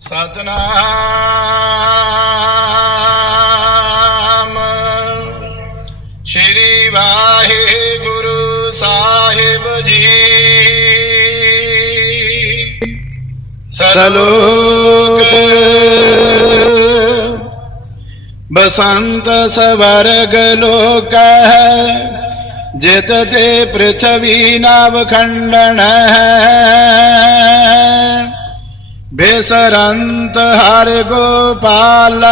ਸਤਨਾਮ। ਸ਼੍ਰੀ ਵਾਹਿਗੁਰੂ ਸਾਹਿਬ ਜੀ। ਸਲੋਕ। ਬਸੰਤ ਸਵਰਗ ਲੋਕ ਜਿਤ ਤੇ ਪ੍ਰਥਵੀ ਨਵ ਹੈ। ਬੇਸਰੰਤ ਹਰ ਗੋਪਾਲ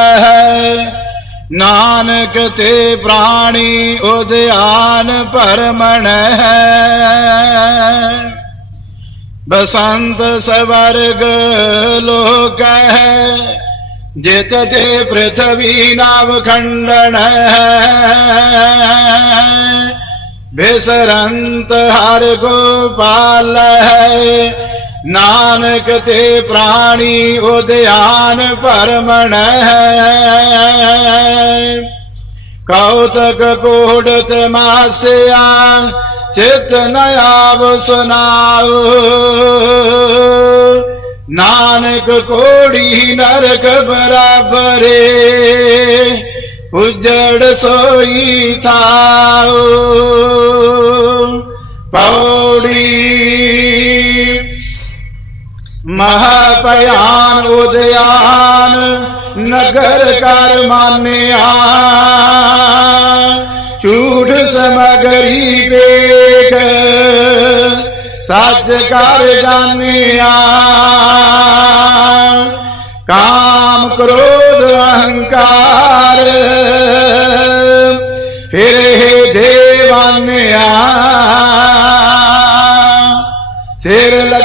ਨਾਨਕ ਤੇ ਪ੍ਰਾਣੀ ਉਦਿਆਨ ਪਰਮਣ ਬਸੰਤ ਸਵਰਗ ਲੋਕ ਜਿਤ ਤੇ ਪ੍ਰਥਵੀ ਨਵ ਖੰਡਨ ਬੇਸਰੰਤ ਹਰ ਗੋਪਾਲ ਨਾਨਕ ਤੇ ਪ੍ਰਾਣੀ ਉਦਿਆਨ ਪਰਮਣ ਕੌਤਕ ਕੋੜਤ ਮਾਸਿਆ, ਚਿਤ ਨਯਾਵ ਸੁਨਾਉ। ਨਾਨਕ ਕੋੜੀ ਨਰਕ ਬਰਾਬਰੇ, ਉਜੜ ਸੋਈ ਥਾਉ। ਪੌੜੀ महापयान उदयान नगर कर मान्या झूठ समगरी बेग सच कर जानिया काम क्रोध अहंकार, फिर हे देवान्या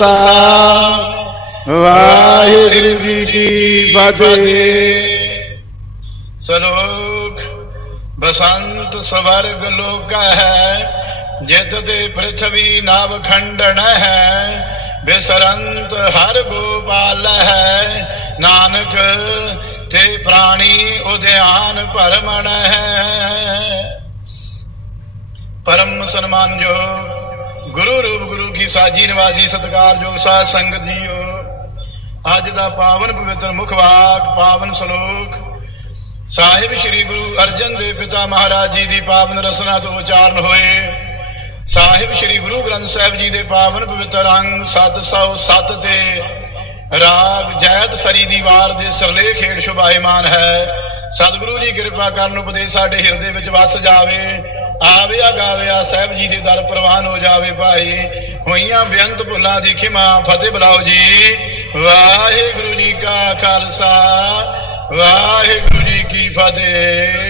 ਖਾਲਸਾ। ਵਾਹਿਗੁਰੂ ਜੀ ਕੀ ਫਤਿਹ। ਸਲੋਕ, ਬਸੰਤ ਸਵਰਗ ਲੋਕ ਹੈ, ਜਿਤ ਦੇ ਪ੍ਰਥਵੀ ਨਵ ਖੰਡਨ ਹੈ, ਬਿਸਰੰਤ ਹਰ ਗੋਪਾਲ ਹੈ, ਨਾਨਕ ਤੇ ਪ੍ਰਾਣੀ ਉਦਿਆਨ ਪਰਮਣ ਹੈ। ਪਰਮ ਸਨਮਾਨਯੋ ਗੁਰੂ ਰੂਪ ਗੁਰੂ ਸਾਜੀ ਨਿਵਾਜ਼ੀ ਸਤਿਕਾਰਯੋਗ ਸਾਧ ਸੰਗਤ ਜੀਓ। ਅੱਜ ਦਾ ਪਾਵਨ ਪਵਿੱਤਰ ਮੁਖ ਵਾਕ, ਪਾਵਨ ਸ਼ਲੋਕ। ਸਾਹਿਬ ਸ੍ਰੀ ਗੁਰੂ ਅਰਜਨ ਦੇਵ ਪਿਤਾ ਮਹਾਰਾਜ ਜੀ ਦੀ ਪਾਵਨ ਰਸਨਾ ਤੋਂ ਉਚਾਰਨ ਹੋਏ। ਸਾਹਿਬ ਸ੍ਰੀ ਗੁਰੂ ਗ੍ਰੰਥ ਸਾਹਿਬ ਜੀ ਦੇ ਪਾਵਨ ਪਵਿੱਤਰ ਅੰਗ 707 ਤੇ ਰਾਗ ਜੈਤ ਸਰੀ ਦੀ ਵਾਰ ਦੇ ਸਰਲੇ ਖੇੜ ਸ਼ੁਭਾਇਮਾਨ ਹੈ। ਸਤਿਗੁਰੂ ਜੀ ਕਿਰਪਾ ਕਰਨ ਉਪਦੇਸ਼ ਸਾਡੇ ਹਿਰਦੇ ਵਿੱਚ ਵਸ ਜਾਵੇ। ਆਵਿਆ ਗਾਵਿਆ ਸਾਹਿਬ ਜੀ ਦੇ ਦਰ ਪ੍ਰਵਾਨ ਹੋ ਜਾਵੇ ਭਾਈ। ਹੋਈਆਂ ਬੇਅੰਤ ਭੁੱਲਾਂ ਦੀ ਖਿਮਾ, ਫਤਿਹ ਬੁਲਾਓ ਜੀ। ਵਾਹਿਗੁਰੂ ਜੀ ਕਾ ਖਾਲਸਾ, ਵਾਹਿਗੁਰੂ ਜੀ ਕੀ ਫਤਿਹ।